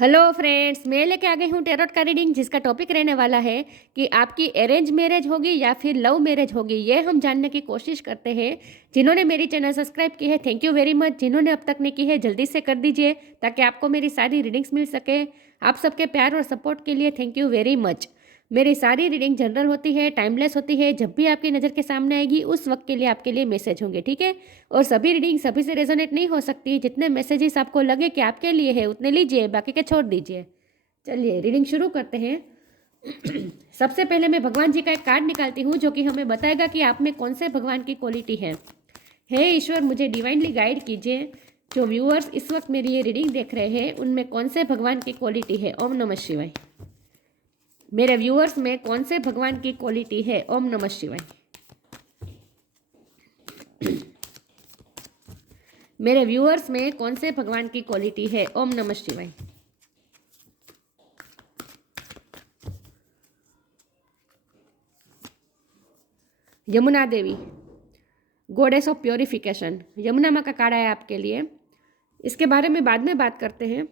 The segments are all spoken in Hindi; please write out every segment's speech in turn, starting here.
हेलो फ्रेंड्स, मैं लेके आ गई हूँ टेरोट का रीडिंग जिसका टॉपिक रहने वाला है कि आपकी अरेंज मैरिज होगी या फिर लव मैरिज होगी। ये हम जानने की कोशिश करते हैं। जिन्होंने मेरी चैनल सब्सक्राइब की है थैंक यू वेरी मच। जिन्होंने अब तक नहीं की है जल्दी से कर दीजिए ताकि आपको मेरी सारी रीडिंग्स मिल सके। आप सबके प्यार और सपोर्ट के लिए थैंक यू वेरी मच। मेरी सारी रीडिंग जनरल होती है, टाइमलेस होती है। जब भी आपकी नज़र के सामने आएगी उस वक्त के लिए आपके लिए मैसेज होंगे, ठीक है। और सभी रीडिंग सभी से रेजोनेट नहीं हो सकती। जितने मैसेजेस आपको लगे कि आपके लिए है उतने लीजिए, बाकी के छोड़ दीजिए। चलिए रीडिंग शुरू करते हैं। सबसे पहले मैं भगवान जी का एक कार्ड निकालती हूँ जो कि हमें बताएगा कि आप में कौन से भगवान की क्वालिटी है। हे ईश्वर, मुझे डिवाइनली गाइड कीजिए। जो व्यूअर्स इस वक्त मेरी ये रीडिंग देख रहे हैं उनमें कौन से भगवान की क्वालिटी है। ओम नमः शिवाय। मेरे व्यूअर्स में कौन से भगवान की क्वालिटी है। ओम नमः शिवाय। मेरे व्यूअर्स में कौन से भगवान की क्वालिटी है। ओम नमः शिवाय। यमुना देवी, गॉडेस ऑफ प्योरिफिकेशन। यमुना माँ का कार्ड आया आपके लिए। इसके बारे में बाद में बात करते हैं।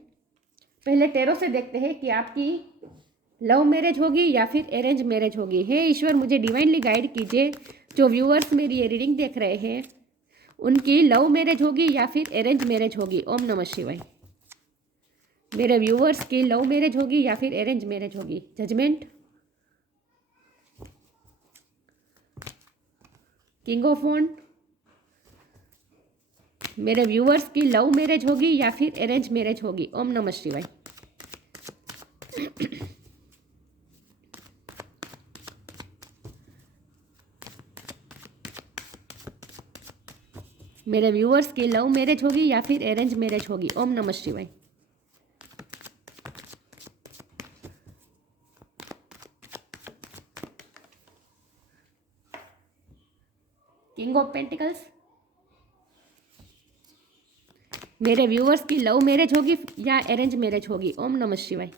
पहले टेरो से देखते हैं कि आपकी लव मैरिज होगी या फिर अरेंज मैरिज होगी। हे ईश्वर, मुझे डिवाइनली गाइड कीजिए। जो व्यूअर्स मेरी ये रीडिंग देख रहे हैं उनकी लव मैरिज होगी या फिर अरेंज मैरिज होगी। ओम नमः शिवाय। मेरे व्यूअर्स की लव मैरिज होगी या फिर अरेंज मैरिज होगी। जजमेंट, किंग ऑफ वॉन्ड। मेरे व्यूअर्स की लव मैरिज होगी या फिर अरेंज मैरिज होगी। ओम नमः शिवाय। मेरे व्यूअर्स की लव मैरिज होगी या फिर अरेंज मैरिज होगी। ओम नमः शिवाय। King of pentacles. मेरे व्यूअर्स की लव मैरिज होगी या अरेंज मैरिज होगी। ओम नमः शिवाय।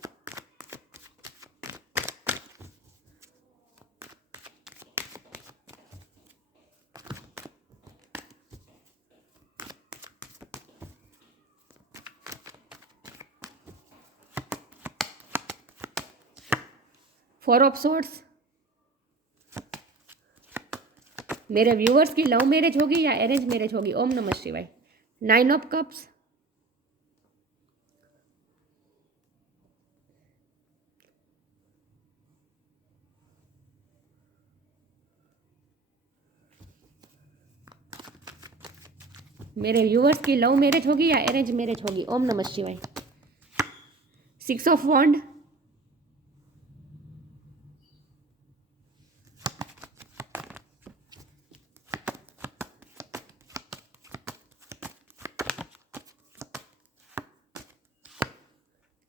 Four of swords. मेरे व्यूअर्स की लव मैरिज होगी या अरेंज मैरिज होगी। ओम नमः शिवाय। Nine of cups. मेरे व्यूअर्स की लव मैरिज होगी या अरेंज मैरिज होगी। ओम नमः शिवाय। Six of wand.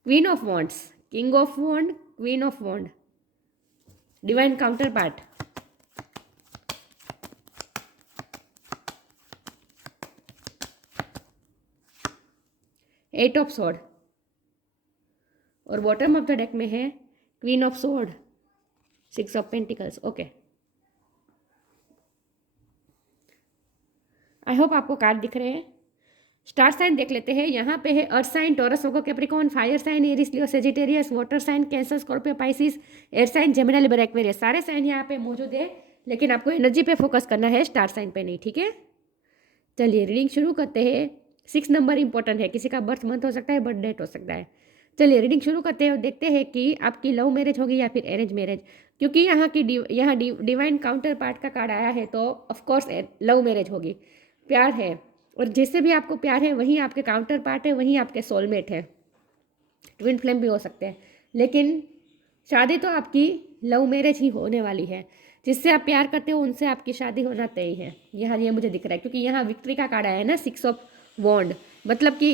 Queen of wands, king of wand, queen of wand, divine counter part. Eight of sword और बॉटम ऑफ द डेक में है queen of sword, six of pentacles. Okay, I hope आपको कार्ड दिख रहे हैं। स्टार साइन देख लेते हैं। यहाँ पे है earth sign, Taurus, Virgo, Capricorn, fire sign, Aries, Leo, Sagittarius, water sign, Cancer, Scorpio, Pisces, air sign, Gemini, Libra, Aquarius. सारे साइन यहाँ पे मौजूद है, लेकिन आपको एनर्जी पे फोकस करना है, स्टार साइन पे नहीं, ठीक है। चलिए रीडिंग शुरू करते हैं। 6 नंबर इंपॉर्टेंट है, किसी का बर्थ मंथ हो सकता है, बर्थ डेट हो सकता है। चलिए रीडिंग शुरू करते हैं और देखते हैं कि आपकी लव मैरिज होगी या फिर अरेंज मैरिज। क्योंकि यहाँ डिवाइन काउंटर पार्ट का कार्ड आया है तो ऑफकोर्स लव मैरिज होगी। प्यार है और जिससे भी आपको प्यार है वहीं आपके काउंटर पार्ट है, वहीं आपके सोलमेट है। ट्विन फ्लेम भी हो सकते हैं, लेकिन शादी तो आपकी लव मैरिज ही होने वाली है। जिससे आप प्यार करते हो उनसे आपकी शादी होना तय है। यहाँ ये मुझे दिख रहा है क्योंकि यहाँ विक्ट्री का कार्ड आया है ना, सिक्स ऑफ वॉन्ड। मतलब कि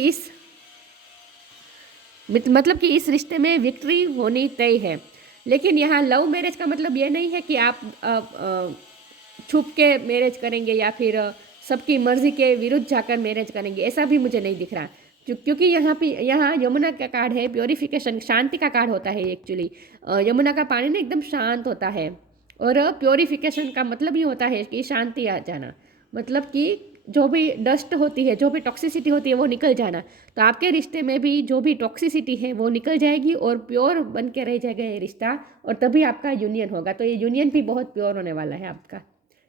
इस रिश्ते में विक्ट्री होनी तय है। लेकिन यहाँ लव मैरिज का मतलब ये नहीं है कि आप छुप के मैरिज करेंगे या फिर सबकी मर्जी के विरुद्ध जाकर मैरिज करेंगे, ऐसा भी मुझे नहीं दिख रहा। क्योंकि यहाँ यमुना का कार्ड है, प्योरिफिकेशन, शांति का कार्ड होता है एक्चुअली। यमुना का पानी ना एकदम शांत होता है और प्योरिफिकेशन का मतलब ये होता है कि शांति आ जाना, मतलब कि जो भी डस्ट होती है, जो भी टॉक्सिसिटी होती है वो निकल जाना। तो आपके रिश्ते में भी जो भी टॉक्सिसिटी है वो निकल जाएगी और प्योर बन के रह जाएगा ये रिश्ता, और तभी आपका यूनियन होगा। तो ये यूनियन भी बहुत प्योर होने वाला है आपका,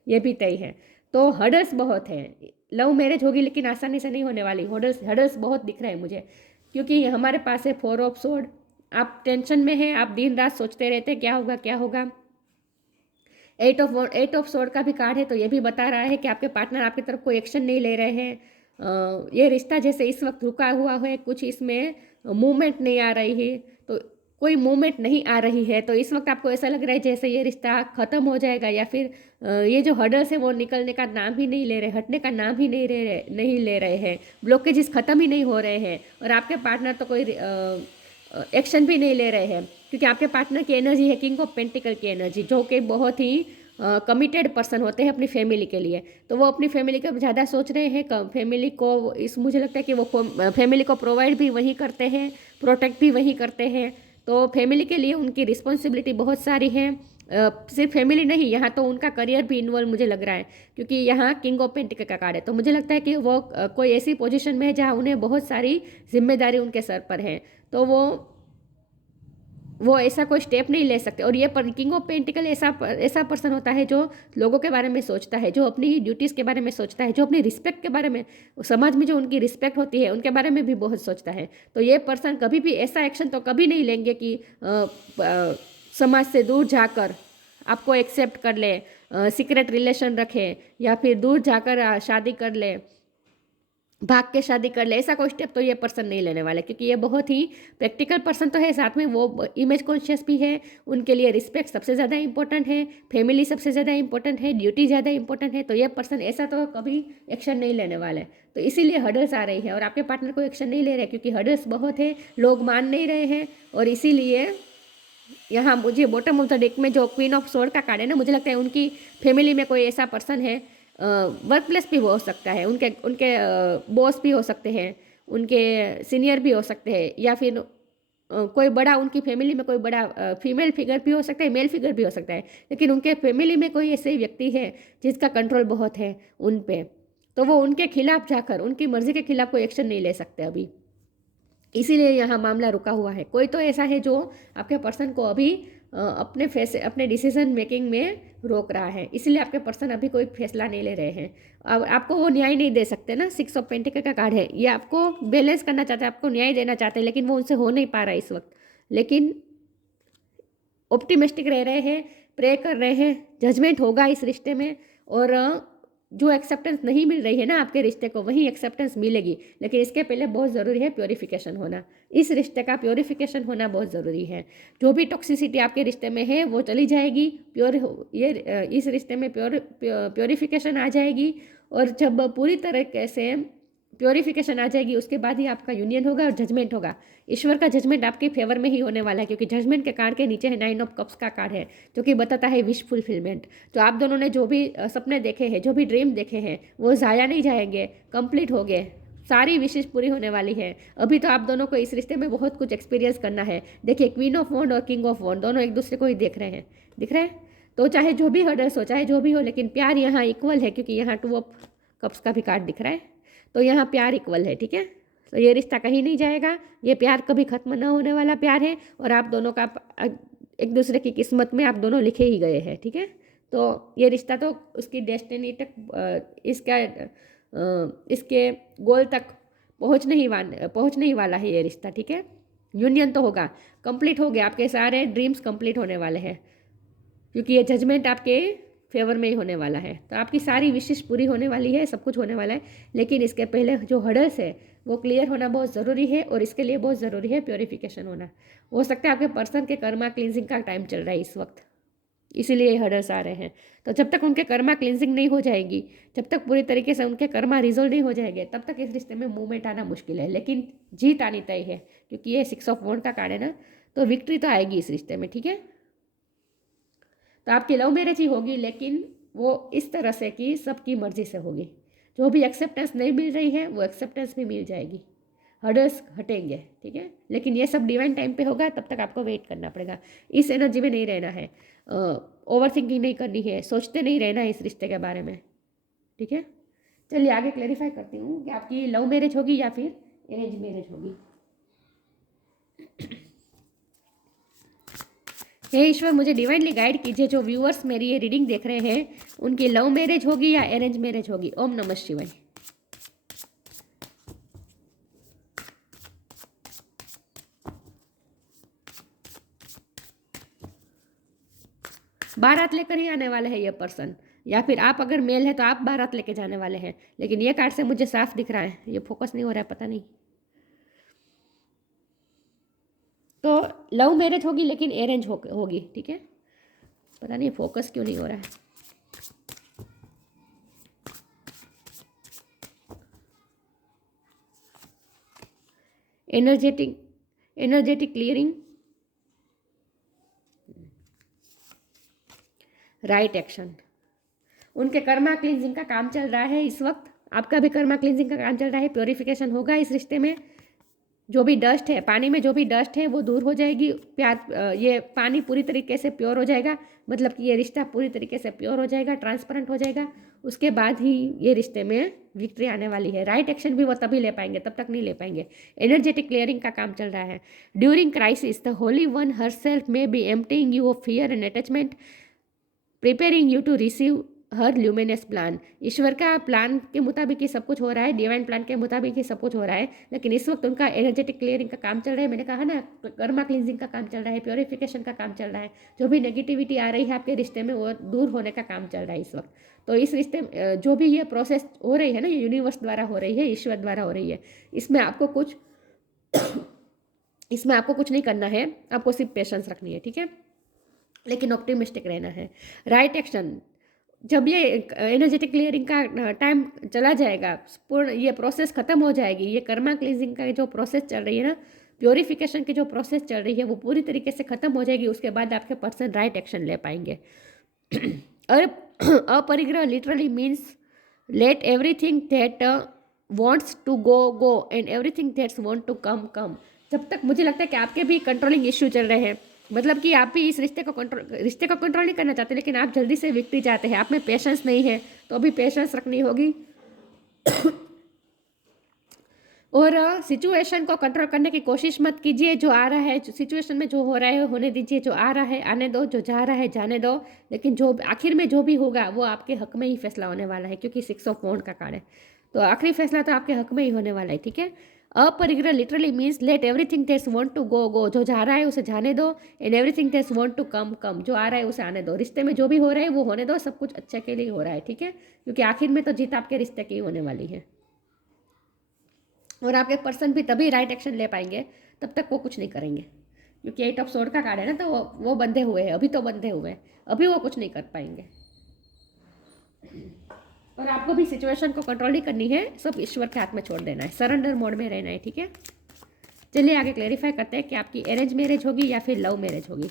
ये भी तय है। तो हर्डल्स बहुत है, लव मैरिज होगी लेकिन आसानी से नहीं होने वाली। हर्डल्स बहुत दिख रहे हैं मुझे, क्योंकि हमारे पास है 4 ऑफ सोर्ड। आप टेंशन में हैं, आप दिन रात सोचते रहते हैं क्या होगा क्या होगा। 8 ऑफ सोर्ड का भी कार्ड है, तो ये भी बता रहा है कि आपके पार्टनर आपकी तरफ कोई एक्शन नहीं ले रहे हैं। ये रिश्ता जैसे इस वक्त रुका हुआ है, कुछ इसमें मूवमेंट नहीं आ रही है, तो कोई मूवमेंट नहीं आ रही है, तो इस वक्त आपको ऐसा लग रहा है जैसे ये रिश्ता ख़त्म हो जाएगा, या फिर ये जो हर्डल्स है वो निकलने का नाम ही नहीं ले रहे, हटने का नाम ही नहीं ले रहे हैं, ब्लॉकेजेस ख़त्म ही नहीं हो रहे हैं। और आपके पार्टनर तो कोई एक्शन भी नहीं ले रहे हैं, क्योंकि आपके पार्टनर की एनर्जी है किंग ऑफ पेंटिकल की एनर्जी, जो कि बहुत ही कमिटेड पर्सन होते हैं अपनी फैमिली के लिए। तो वो अपनी फैमिली का ज़्यादा सोच रहे हैं, फैमिली को इस मुझे लगता है कि वो फैमिली को प्रोवाइड भी वही करते हैं, प्रोटेक्ट भी वही करते हैं। तो फैमिली के लिए उनकी रिस्पॉन्सिबिलिटी बहुत सारी है। सिर्फ फैमिली नहीं, यहाँ तो उनका करियर भी इन्वॉल्व मुझे लग रहा है, क्योंकि यहाँ किंग ऑफ पेंटिकल का कार्ड है। तो मुझे लगता है कि वो कोई ऐसी पोजीशन में है जहाँ उन्हें बहुत सारी जिम्मेदारी उनके सर पर है, तो वो ऐसा कोई स्टेप नहीं ले सकते। और ये किंग ऑफ पेंटिकल ऐसा पर्सन होता है जो लोगों के बारे में सोचता है, जो अपनी ड्यूटीज़ के बारे में सोचता है, जो अपनी रिस्पेक्ट के बारे में, समाज में जो उनकी रिस्पेक्ट होती है उनके बारे में भी बहुत सोचता है। तो ये पर्सन कभी भी ऐसा एक्शन तो कभी नहीं लेंगे कि समाज से दूर जाकर आपको एक्सेप्ट कर ले, सीक्रेट रिलेशन रखे, या फिर दूर जाकर शादी कर ले, भाग के शादी कर ले, ऐसा कोई स्टेप तो ये पर्सन नहीं लेने वाले, क्योंकि ये बहुत ही प्रैक्टिकल पर्सन तो है, साथ में वो इमेज कॉन्शियस भी है। उनके लिए रिस्पेक्ट सबसे ज़्यादा इंपॉर्टेंट है, फैमिली सबसे ज़्यादा इंपॉर्टेंट है, ड्यूटी ज़्यादा इंपॉर्टेंट है। तो ये पर्सन ऐसा तो कभी एक्शन नहीं लेने वाले। तो इसीलिए हर्डल्स आ रही है, और आपके पार्टनर को एक्शन नहीं ले रहे, क्योंकि हर्डल्स बहुत है, लोग मान नहीं रहे हैं। और इसीलिए यहाँ मुझे बॉटम ऑफ द डेक में जो क्वीन ऑफ सोर्ड का कार्ड है ना, मुझे लगता है उनकी फैमिली में कोई ऐसा पर्सन है, वर्क प्लेस भी हो सकता है, उनके उनके बॉस भी हो सकते हैं, उनके सीनियर भी हो सकते हैं, या फिर कोई बड़ा उनकी फैमिली में कोई बड़ा फीमेल फिगर भी हो सकता है, मेल फिगर भी हो सकता है, लेकिन उनके फैमिली में कोई ऐसे व्यक्ति है जिसका कंट्रोल बहुत है उन पे, तो वो उनके खिलाफ जाकर उनकी मर्जी के खिलाफ कोई एक्शन नहीं ले सकते अभी। इसीलिए यहाँ मामला रुका हुआ है। कोई तो ऐसा है जो आपके पर्सन को अभी अपने डिसीजन मेकिंग में रोक रहा है, इसीलिए आपके पर्सन अभी कोई फैसला नहीं ले रहे हैं। अब आपको वो न्याय नहीं दे सकते ना, 6 ऑफ पेंटिकल का कार्ड है, ये आपको बैलेंस करना चाहते हैं, आपको न्याय देना चाहते हैं, लेकिन वो उनसे हो नहीं पा रहा है इस वक्त। लेकिन ऑप्टिमिस्टिक रह रहे हैं, प्रे कर रहे हैं, जजमेंट होगा इस रिश्ते में। और जो एक्सेप्टेंस नहीं मिल रही है ना आपके रिश्ते को, वही एक्सेप्टेंस मिलेगी, लेकिन इसके पहले बहुत ज़रूरी है प्योरीफिकेशन होना। इस रिश्ते का प्योरीफिकेशन होना बहुत ज़रूरी है। जो भी टॉक्सिसिटी आपके रिश्ते में है वो चली जाएगी, इस रिश्ते में प्योरीफिकेशन आ जाएगी। और जब पूरी तरीके से प्योरीफिकेशन आ जाएगी, उसके बाद ही आपका यूनियन होगा और जजमेंट होगा। ईश्वर का जजमेंट आपके फेवर में ही होने वाला है, क्योंकि जजमेंट के कार्ड के नीचे है 9 ऑफ कप्स का कार्ड है, जो कि बताता है विश फुलफिलमेंट। तो आप दोनों ने जो भी सपने देखे हैं, जो भी ड्रीम देखे हैं, वो ज़ाया नहीं जाएंगे, कंप्लीट हो गए, सारी विशेष पूरी होने वाली है। अभी तो आप दोनों को इस रिश्ते में बहुत कुछ एक्सपीरियंस करना है। देखिए, क्वीन ऑफ वॉन्ड और किंग ऑफ वॉन्ड दोनों एक दूसरे को ही दिख रहे हैं। तो चाहे जो भी हर्डल्स हो, चाहे जो भी हो, लेकिन प्यार यहाँ इक्वल है, क्योंकि यहाँ 2 ऑफ कप्स का भी कार्ड दिख रहा है। तो यहाँ प्यार इक्वल है, ठीक है। तो ये रिश्ता कहीं नहीं जाएगा, ये प्यार कभी ख़त्म ना होने वाला प्यार है, और आप दोनों का एक दूसरे की किस्मत में आप दोनों लिखे ही गए हैं, ठीक है। तो ये रिश्ता तो उसकी डेस्टिनी तक, इसके गोल तक पहुँचने ही वाला है ये रिश्ता, ठीक है। यूनियन तो होगा, कंप्लीट हो गया, आपके सारे ड्रीम्स कंप्लीट होने वाले हैं, क्योंकि ये जजमेंट आपके फेवर में ही होने वाला है। तो आपकी सारी विशेष पूरी होने वाली है, सब कुछ होने वाला है, लेकिन इसके पहले जो हर्डल्स है वो क्लियर होना बहुत ज़रूरी है, और इसके लिए बहुत ज़रूरी है प्योरीफिकेशन होना। हो सकता है आपके पर्सन के कर्मा क्लिनजिंग का टाइम चल रहा है इस वक्त, इसीलिए हर्डल्स आ रहे हैं। तो जब तक उनके कर्मा क्लिनजिंग नहीं हो जाएगी, जब तक पूरी तरीके से उनके कर्मा रिजोल्व नहीं हो जाएंगे, तब तक इस रिश्ते में मूवमेंट आना मुश्किल है, लेकिन जीत आनी तय है, क्योंकि ये 6 ऑफ वॉन्ड का कार्ड है ना, तो विक्ट्री तो आएगी इस रिश्ते में, ठीक है। तो आपकी लव मैरिज ही होगी, लेकिन वो इस तरह से कि सबकी मर्जी से होगी। जो भी एक्सेप्टेंस नहीं मिल रही है वो एक्सेप्टेंस भी मिल जाएगी, हर्डल्स हटेंगे, ठीक है। लेकिन ये सब डिवाइन टाइम पे होगा, तब तक आपको वेट करना पड़ेगा। इस एनर्जी में नहीं रहना है, ओवर थिंकिंग नहीं करनी है, सोचते नहीं रहना है इस रिश्ते के बारे में, ठीक है। चलिए आगे क्लेरिफाई करती हूँ कि आपकी लव मैरिज होगी या फिर अरेंज मैरिज होगी। हे ईश्वर, मुझे डिवाइनली गाइड कीजिए, जो व्यूअर्स मेरी ये रीडिंग देख रहे हैं उनकी लव मैरिज होगी या अरेंज मैरिज होगी। ओम नमः शिवाय। बारात लेकर ही आने वाले हैं ये पर्सन, या फिर आप अगर मेल है तो आप बारात लेके जाने वाले हैं, लेकिन ये कार्ड से मुझे साफ दिख रहा है, ये फोकस नहीं हो रहा है, पता नहीं। तो लव मैरिज होगी लेकिन अरेंज होगी, ठीक है। पता नहीं फोकस क्यों नहीं हो रहा है। Energetic clearing, right action. उनके कर्मा क्लींजिंग का काम चल रहा है इस वक्त, आपका भी कर्मा क्लींजिंग का काम चल रहा है। प्योरिफिकेशन होगा इस रिश्ते में। जो भी डस्ट है पानी में, जो भी डस्ट है वो दूर हो जाएगी। प्यार, ये पानी पूरी तरीके से प्योर हो जाएगा, मतलब कि ये रिश्ता पूरी तरीके से प्योर हो जाएगा, ट्रांसपेरेंट हो जाएगा। उसके बाद ही ये रिश्ते में विक्ट्री आने वाली है। राइट एक्शन भी वो तभी ले पाएंगे, तब तक नहीं ले पाएंगे। एनर्जेटिक क्लियरिंग का काम चल रहा है। During crisis the holy one herself may be emptying you of fear and attachment, preparing you to receive her luminous plan. ईश्वर का प्लान के मुताबिक ही सब कुछ हो रहा है, डिवाइन प्लान के मुताबिक ही सब कुछ हो रहा है, लेकिन इस वक्त उनका एनर्जेटिक क्लियरिंग का काम चल रहा है। मैंने कहा ना, कर्मा क्लिनजिंग का काम चल रहा है, प्योरिफिकेशन का काम चल रहा है। जो भी नेगेटिविटी आ रही है आपके रिश्ते में वो दूर होने का काम चल रहा है इस वक्त। तो इस रिश्ते में जो भी ये प्रोसेस हो रही है ना, ये यूनिवर्स द्वारा हो रही है, ईश्वर द्वारा हो रही है। इसमें आपको कुछ नहीं करना है, आपको सिर्फ पेशेंस रखनी है, ठीक है, लेकिन ऑप्टिमिस्टिक रहना है। राइट एक्शन, जब ये एनर्जेटिक क्लियरिंग का टाइम चला जाएगा, पूर्ण ये प्रोसेस खत्म हो जाएगी, ये कर्मा क्लींजिंग का जो प्रोसेस चल रही है ना, प्योरिफिकेशन की जो प्रोसेस चल रही है वो पूरी तरीके से खत्म हो जाएगी। उसके बाद आपके पर्सन राइट एक्शन ले पाएंगे। और अपरिग्रह literally means let everything that wants to go go and everything that's want to come come. जब तक मुझे लगता है कि आपके भी कंट्रोलिंग इश्यू चल रहे हैं, मतलब कि आप भी इस रिश्ते को कंट्रोल नहीं करना चाहते, लेकिन आप जल्दी से विक्ट्री चाहते हैं। आप में पेशेंस नहीं है, तो अभी पेशेंस रखनी होगी। और सिचुएशन को कंट्रोल करने की कोशिश मत कीजिए। जो आ रहा है, सिचुएशन में जो हो रहा है होने दीजिए, जो आ रहा है आने दो, जो जा रहा है जाने दो। लेकिन जो आखिर में जो भी होगा वो आपके हक में ही फैसला होने वाला है, क्योंकि 6 ऑफ वॉन्ड का कार्ड है। तो आखिरी फैसला तो आपके हक में ही होने वाला है, ठीक है। अपरिग्रह literally means let everything that's want to go go. जो जा रहा है उसे जाने दो, and everything that's want to come come. जो आ रहा है उसे आने दो। रिश्ते में जो भी हो रहा है वो होने दो, सब कुछ अच्छे के लिए हो रहा है, ठीक है, क्योंकि आखिर में तो जीत आपके रिश्ते की होने वाली है। और आपके पर्सन भी तभी राइट एक्शन ले पाएंगे, तब तक वो कुछ नहीं करेंगे, क्योंकि 8 ऑफ सोर्ड का कार्ड है ना, तो वो बंधे हुए हैं, अभी तो बंधे हुए हैं, अभी वो कुछ नहीं कर पाएंगे। और आपको भी सिचुएशन को कंट्रोल नहीं करनी है, सब ईश्वर के हाथ में छोड़ देना है, सरेंडर मोड में रहना है, ठीक है। चलिए आगे क्लेरिफाई करते हैं कि आपकी अरेंज मैरिज होगी या फिर लव मैरिज होगी।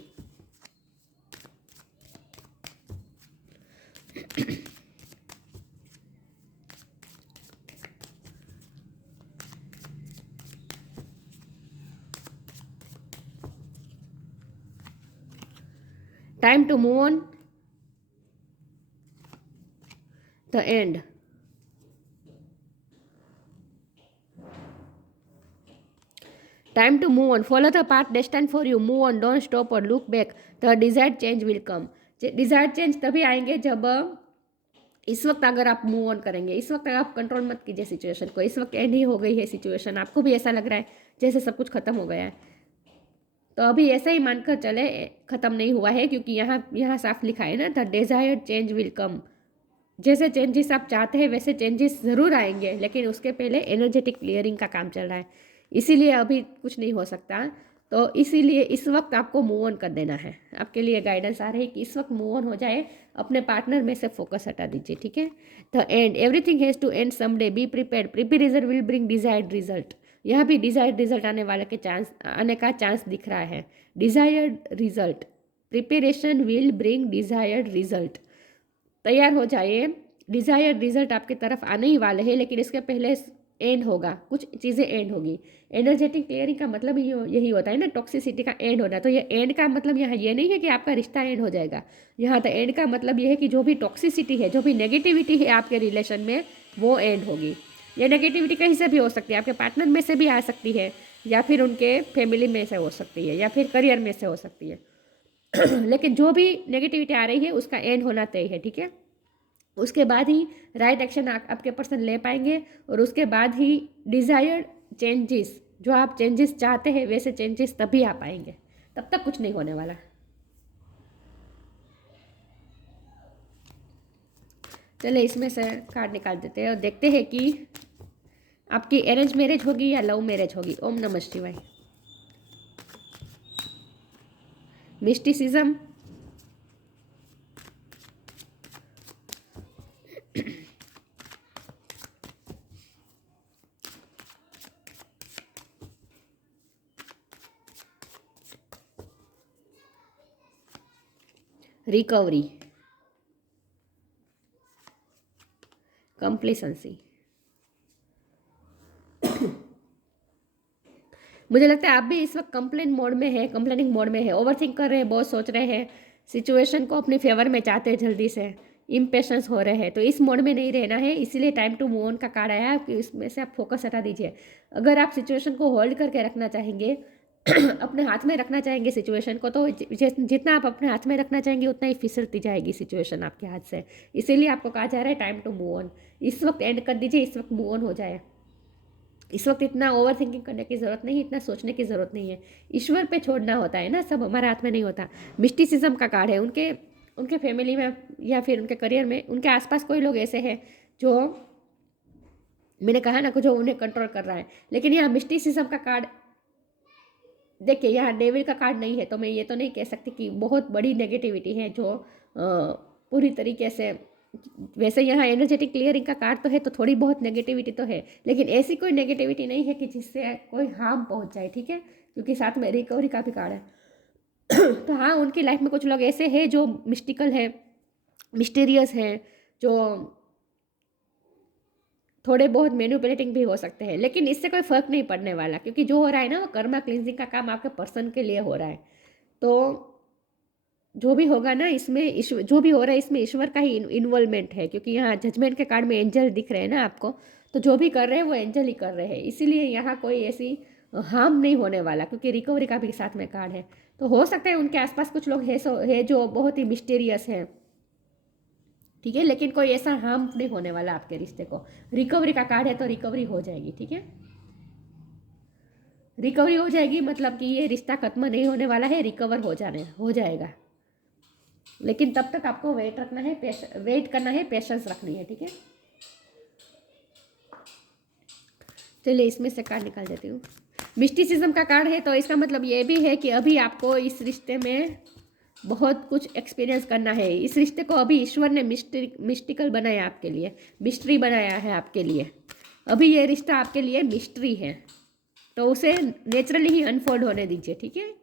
Time to move on, the end. Time to move on. Follow the path destined for you. Move on. Don't stop or look back. The desired change will come. Desired change तभी आएंगे जब इस वक्त अगर आप मूव ऑन करेंगे, इस वक्त आप कंट्रोल मत कीजिए सिचुएशन को। इस वक्त एंड ही हो गई है सिचुएशन, आपको भी ऐसा लग रहा है जैसे सब कुछ खत्म हो गया है, तो अभी ऐसा ही मानकर चले खत्म नहीं हुआ है, क्योंकि यहाँ साफ लिखा है ना, the desired change will come. जैसे चेंजेस आप चाहते हैं वैसे चेंजेस ज़रूर आएंगे, लेकिन उसके पहले एनर्जेटिक क्लियरिंग का काम चल रहा है, इसीलिए अभी कुछ नहीं हो सकता। तो इसीलिए इस वक्त आपको मूव ऑन कर देना है। आपके लिए गाइडेंस आ रही है कि इस वक्त मूव ऑन हो जाए, अपने पार्टनर में से फोकस हटा दीजिए, ठीक है। The end, everything has to end someday, be prepared, preparation will bring desired result. यहाँ भी डिजायर्ड रिजल्ट आने का चांस दिख रहा है। Desired result, preparation will bring desired result. तैयार हो जाइए, डिजायर्ड रिजल्ट आपकी तरफ आने ही वाले हैं, लेकिन इसके पहले एंड होगा, कुछ चीज़ें एंड होगी। एनर्जेटिक क्लियरिंग का मतलब यही होता है ना, टॉक्सिसिटी का एंड होना। तो ये एंड का मतलब यहाँ ये नहीं है कि आपका रिश्ता एंड हो जाएगा, यहाँ तो एंड का मतलब ये है कि जो भी टॉक्सिसिटी है, जो भी नेगेटिविटी है आपके रिलेशन में, वो एंड होगी। ये नेगेटिविटी कहीं से भी हो सकती है, आपके पार्टनर में से भी आ सकती है, या फिर उनके फैमिली में से हो सकती है, या फिर करियर में से हो सकती है। लेकिन जो भी नेगेटिविटी आ रही है उसका एंड होना तय है, ठीक है। उसके बाद ही राइट एक्शन आपके पर्सन ले पाएंगे, और उसके बाद ही डिज़ायर्ड चेंजेस, जो आप चेंजेस चाहते हैं वैसे चेंजेस तभी आ पाएंगे, तब तक कुछ नहीं होने वाला। चलिए इसमें से कार्ड निकाल देते हैं और देखते हैं कि आपकी अरेंज मैरिज होगी या लव मैरिज होगी। ओम नमः शिवाय। Mysticism, recovery, complacency. मुझे लगता है आप भी इस वक्त कंप्लेन मोड में है, कंप्लेनिंग मोड में है, ओवरथिंक कर रहे हैं, बहुत सोच रहे हैं, सिचुएशन को अपने फेवर में चाहते हैं, जल्दी से इम्पेशंस हो रहे हैं। तो इस मोड में नहीं रहना है, इसीलिए टाइम टू मूव ऑन का कार्ड आया है कि इसमें से आप फोकस हटा दीजिए। अगर आप सिचुएशन को होल्ड करके रखना चाहेंगे, अपने हाथ में रखना चाहेंगे सिचुएशन को, तो जितना आप अपने हाथ में रखना चाहेंगे उतना ही फिसलती जाएगी सिचुएशन आपके हाथ से। इसीलिए आपको कहा जा रहा है टाइम टू मूव ऑन। इस वक्त एंड कर दीजिए, इस वक्त मूव ऑन हो जाए। इस वक्त इतना ओवर थिंकिंग करने की ज़रूरत नहीं, इतना सोचने की ज़रूरत नहीं है। ईश्वर पे छोड़ना होता है ना, सब हमारे हाथ में नहीं होता। मिस्टिसिज्म का कार्ड है, उनके उनके फैमिली में या फिर उनके करियर में, उनके आसपास कोई लोग ऐसे हैं जो, मैंने कहा ना, जो उन्हें कंट्रोल कर रहा है। लेकिन यहाँ मिस्टिसिज्म का कार्ड देखिए, यहाँ डेविल का कार्ड नहीं है, तो मैं ये तो नहीं कह सकती कि बहुत बड़ी नेगेटिविटी है जो पूरी तरीके से, वैसे यहाँ एनर्जेटिक क्लियरिंग का कार्ड तो है, तो थोड़ी बहुत नेगेटिविटी तो है, लेकिन ऐसी कोई नेगेटिविटी नहीं है कि जिससे कोई हार्म पहुँच जाए, ठीक है, क्योंकि साथ में रिकवरी का भी कार्ड है। तो हाँ, उनकी लाइफ में कुछ लोग ऐसे हैं जो मिस्टिकल है, मिस्टीरियस है, जो थोड़े बहुत मैनिपुलेटिंग भी हो सकते हैं, लेकिन इससे कोई फ़र्क नहीं पड़ने वाला, क्योंकि जो हो रहा है ना, वो कर्मा क्लिनजिंग का काम आपके पर्सन के लिए हो रहा है। तो जो भी होगा ना इसमें, ईश्वर जो भी हो रहा है इसमें ईश्वर का ही इन्वॉल्वमेंट है, क्योंकि यहाँ जजमेंट के कार्ड में एंजल दिख रहे हैं ना आपको, तो जो भी कर रहे हैं वो एंजल ही कर रहे हैं, इसीलिए यहाँ कोई ऐसी हार्म नहीं होने वाला, क्योंकि रिकवरी का भी साथ में कार्ड है। तो हो सकता है उनके आसपास कुछ लोग है जो बहुत ही मिस्टीरियस है, ठीक है, लेकिन कोई ऐसा हार्म नहीं होने वाला आपके रिश्ते को। रिकवरी का कार्ड है तो रिकवरी हो जाएगी, ठीक है, रिकवरी हो जाएगी, मतलब कि ये रिश्ता खत्म नहीं होने वाला है, रिकवर हो जाएगा। लेकिन तब तक आपको वेट रखना है, वेट करना है, पेशेंस रखनी है, ठीक है। चलिए इसमें से कार्ड निकाल देती हूँ। मिस्टिसिज्म का कार्ड है, तो इसका मतलब ये भी है कि अभी आपको इस रिश्ते में बहुत कुछ एक्सपीरियंस करना है। इस रिश्ते को अभी ईश्वर ने मिस्टिकल बनाया आपके लिए, मिस्ट्री बनाया है आपके लिए। अभी ये रिश्ता आपके लिए मिस्ट्री है, तो उसे नेचुरली ही अनफोल्ड होने दीजिए, ठीक है।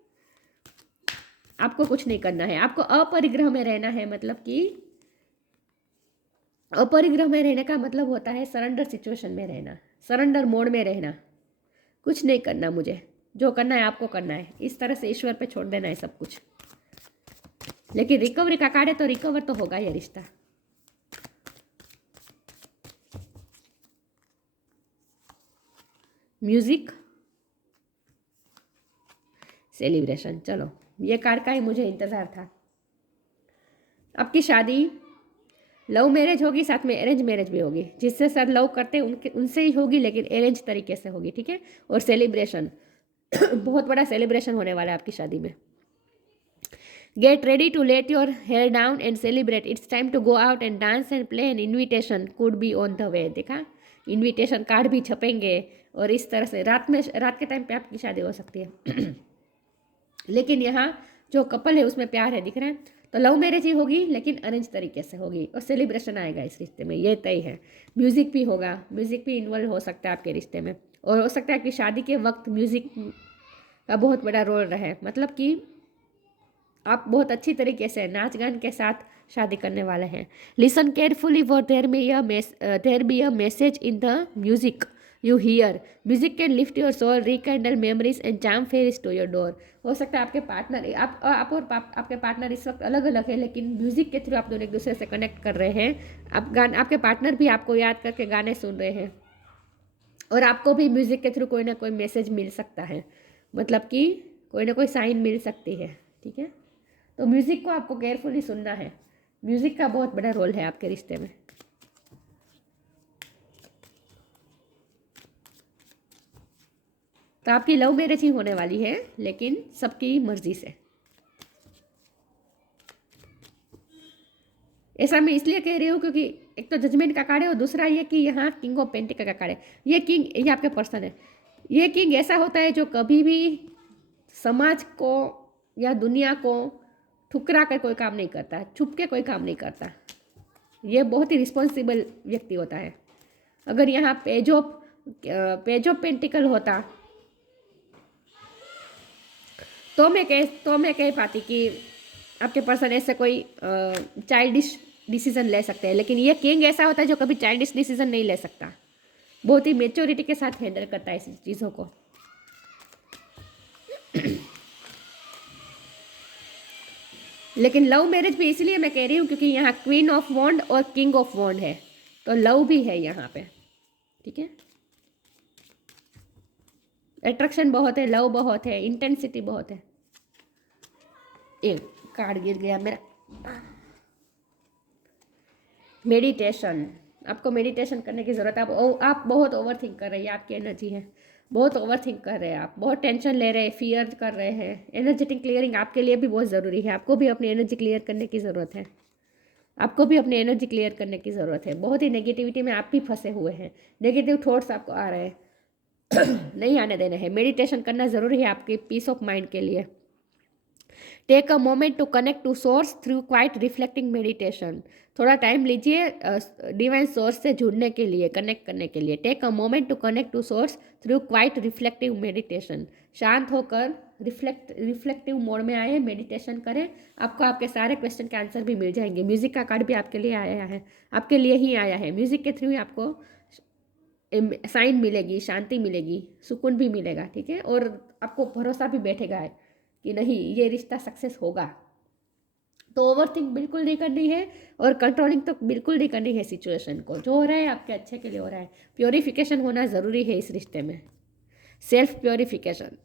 आपको कुछ नहीं करना है, आपको अपरिग्रह में रहना है। मतलब कि अपरिग्रह में रहने का मतलब होता है सरेंडर सिचुएशन में रहना, सरेंडर मोड में रहना। कुछ नहीं करना, मुझे जो करना है आपको करना है, इस तरह से ईश्वर पे छोड़ देना है सब कुछ। लेकिन रिकवरी का कार्ड है तो रिकवर तो होगा ये रिश्ता। Music, celebration. चलो, ये कार्ड का ही मुझे इंतज़ार था। आपकी शादी लव मैरिज होगी, साथ में अरेंज मैरिज भी होगी। जिससे साथ लव करते हैं उनसे ही होगी, लेकिन अरेंज तरीके से होगी, ठीक है। और सेलिब्रेशन बहुत बड़ा सेलिब्रेशन होने वाला है आपकी शादी में। Get ready to let your hair down and celebrate, it's time to go out and dance and play, an invitation could be on the way. देखा, इन्विटेशन कार्ड भी छपेंगे, और इस तरह से रात के टाइम पे आपकी शादी हो सकती है। लेकिन यहाँ जो कपल है उसमें प्यार है, दिख रहा है, तो लव मैरिज ही होगी, लेकिन अरेंज तरीके से होगी, और सेलिब्रेशन आएगा इस रिश्ते में, ये तय है। म्यूज़िक भी होगा, म्यूज़िक भी इन्वॉल्व हो सकता है आपके रिश्ते में, और हो सकता है कि शादी के वक्त म्यूज़िक का बहुत बड़ा रोल रहे। मतलब कि आप बहुत अच्छी तरीके से नाच गान के साथ शादी करने वाले हैं। Listen carefully for there be a message in the music, you hear. Music can lift your soul, rekindle memories and charm fares to your door. हो सकता है आपके पार्टनर आप और आपके पार्टनर इस वक्त अलग अलग है, लेकिन म्यूजिक के थ्रू आप दोनों एक दूसरे से कनेक्ट कर रहे हैं। आपके पार्टनर भी आपको याद करके गाने सुन रहे हैं और आपको भी म्यूजिक के थ्रू कोई ना कोई मैसेज मिल सकता है, मतलब कि कोई ना कोई साइन मिल सकती है। ठीक है, तो म्यूजिक को आपको केयरफुली सुनना है। म्यूजिक का बहुत बड़ा रोल है आपके रिश्ते में। तो आपकी लव मैरिज ही होने वाली है, लेकिन सबकी मर्जी से। ऐसा मैं इसलिए कह रही हूँ क्योंकि एक तो जजमेंट का कार्ड है और दूसरा ये कि यहाँ किंग ऑफ पेंटिकल का कार्ड है। ये किंग, ये आपके पर्सन है। ये किंग ऐसा होता है जो कभी भी समाज को या दुनिया को ठुकरा कर कोई काम नहीं करता, छुप के कोई काम नहीं करता। ये बहुत ही रिस्पॉन्सिबल व्यक्ति होता है। अगर यहाँ पेज ऑफ पेंटिकल होता तो मैं कह पाती कि आपके पर्सन ऐसे कोई चाइल्डिश डिसीजन ले सकते हैं, लेकिन ये किंग ऐसा होता है जो कभी चाइल्डिश डिसीजन नहीं ले सकता। बहुत ही मेच्योरिटी के साथ हैंडल करता है इस चीज़ों को। लेकिन लव मैरिज भी इसलिए मैं कह रही हूँ क्योंकि यहाँ क्वीन ऑफ वॉन्ड और किंग ऑफ वॉन्ड है, तो लव भी है यहाँ पे। ठीक है, अट्रैक्शन बहुत है, लव बहुत है, इंटेंसिटी बहुत है। एक कार्ड गिर गया मेरा। मेडिटेशन, आपको मेडिटेशन करने की ज़रूरत है। आप बहुत ओवर थिंक कर रहे हैं, आपकी एनर्जी है, बहुत ओवर थिंक कर रहे हैं आप, बहुत टेंशन ले रहे हैं, फियर कर रहे हैं। एनर्जेटिक क्लियरिंग आपके लिए भी बहुत ज़रूरी है। आपको भी अपनी एनर्जी क्लियर करने की ज़रूरत है। आपको भी अपनी एनर्जी क्लियर करने की ज़रूरत है। बहुत ही नेगेटिविटी में आप भी फंसे हुए हैं, नेगेटिव थॉट्स आपको आ रहे हैं, नहीं आने देने हैं। मेडिटेशन करना ज़रूरी है आपकी पीस ऑफ माइंड के लिए। Take a moment to connect to source through quiet reflecting meditation. थोड़ा टाइम लीजिए डिवाइन सोर्स से जुड़ने के लिए, कनेक्ट करने के लिए। Take a moment to connect to source through quiet reflective meditation. शांत होकर रिफ्लेक्टिव मोड में आए, मेडिटेशन करें, आपको आपके सारे क्वेश्चन के आंसर भी मिल जाएंगे। म्यूजिक का कार्ड भी आपके लिए आया है, आपके लिए ही आया है। म्यूजिक के थ्रू ही आपको साइन मिलेगी, शांति मिलेगी, सुकून भी मिलेगा। ठीक है, और आपको भरोसा भी बैठेगा है कि नहीं, ये रिश्ता सक्सेस होगा। तो ओवर थिंक बिल्कुल नहीं करनी है और कंट्रोलिंग तो बिल्कुल नहीं करनी है सिचुएशन को। जो हो रहा है आपके अच्छे के लिए हो रहा है। प्योरिफिकेशन होना ज़रूरी है इस रिश्ते में, सेल्फ प्योरिफिकेशन।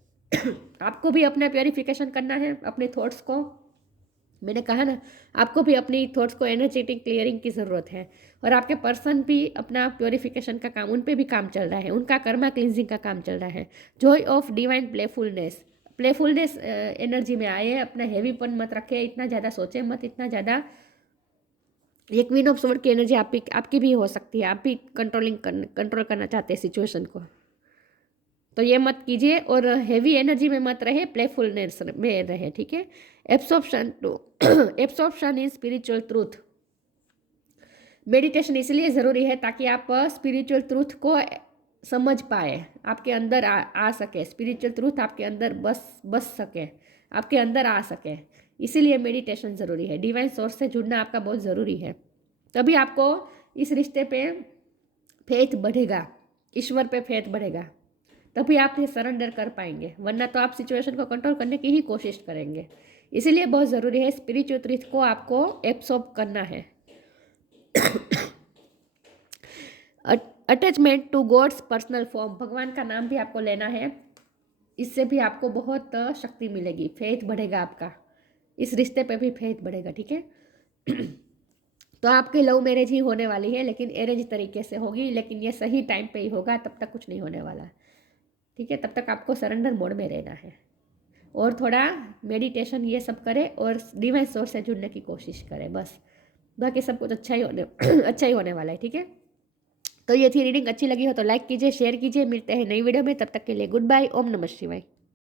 आपको भी अपना प्योरिफिकेशन करना है, अपने थॉट्स को। मैंने कहा ना, आपको भी अपनी थॉट्स को एनर्जेटिक क्लियरिंग की ज़रूरत है, और आपके पर्सन भी अपना प्योरिफिकेशन का काम, उन पे भी काम चल रहा है, उनका कर्मा क्लिनजिंग का काम चल रहा है। Joy of divine playfulness energy में आए, अपना हैवीपन मत रखे, इतना ज़्यादा सोचे मत, इतना ज़्यादा। ये क्वीन ऑफ स्वॉर्ड की एनर्जी आपकी भी हो सकती है। आप भी कंट्रोल करना चाहते हैं सिचुएशन को, तो ये मत कीजिए, और हैवी एनर्जी में मत रहे, प्लेफुलनेस में रहे। ठीक है, absorption in spiritual truth. Meditation इसलिए ज़रूरी है ताकि आप स्पिरिचुअल ट्रूथ को समझ पाए, आपके अंदर आ सके। स्पिरिचुअल ट्रूथ आपके अंदर बस सके, आपके अंदर आ सके, इसीलिए मेडिटेशन ज़रूरी है। डिवाइन सोर्स से जुड़ना आपका बहुत ज़रूरी है, तभी आपको इस रिश्ते पे फेथ बढ़ेगा, ईश्वर पे फेथ बढ़ेगा, तभी आप ये सरेंडर कर पाएंगे। वरना तो आप सिचुएशन को कंट्रोल करने की ही कोशिश करेंगे। इसीलिए बहुत ज़रूरी है, स्पिरिचुअल ट्रूथ को आपको एब्सॉर्ब करना है। Attachment to God's personal form, भगवान का नाम भी आपको लेना है, इससे भी आपको बहुत शक्ति मिलेगी, फेथ बढ़ेगा आपका, इस रिश्ते पे भी फेथ बढ़ेगा। ठीक है, तो आपकी लव मैरिज ही होने वाली है, लेकिन अरेंज तरीके से होगी, लेकिन ये सही टाइम पे ही होगा, तब तक कुछ नहीं होने वाला। ठीक है, तब तक आपको सरेंडर मोड में रहना है, और थोड़ा मेडिटेशन ये सब करें, और डिवाइन सोर्स से जुड़ने की कोशिश करें, बस। बाकी सब कुछ अच्छा ही होने वाला है। ठीक है, तो ये थी रीडिंग। अच्छी लगी हो तो लाइक कीजिए, शेयर कीजिए। मिलते हैं नई वीडियो में, तब तक के लिए गुड बाय। ओम नमः शिवाय।